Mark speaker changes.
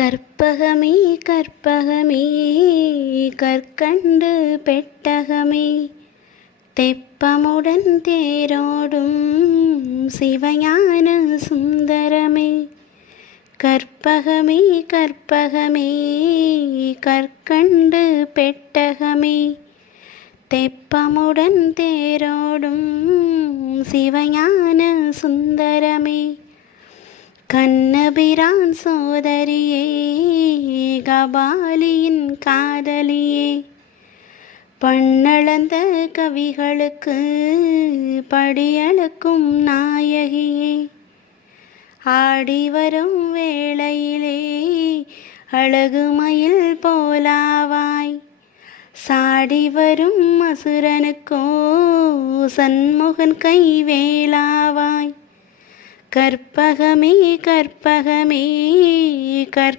Speaker 1: கற்பகமே கற்பகமே கற்கண்டு பெட்டகமே. தெப்பமுடன் தேரோடும் சிவஞான சுந்தரமே. கற்பகமே கற்பகமே கற்கண்டு பெட்டகமே. தெப்பமுடன் தேரோடும் சிவஞான சுந்தரமே. கண்ணபிரான் சோதரியே கபாலியின் காதலியே. பண்ணளந்த கவிகளுக்கு படியளக்கும் நாயகியே. ஆடி வரும் வேளையிலே அழகுமயில் போலாவாய். சாடி வரும் அசுரனுக்கோ சண்முகன் கைவேலாவாய் கற்பகமே கற்பகமே கற்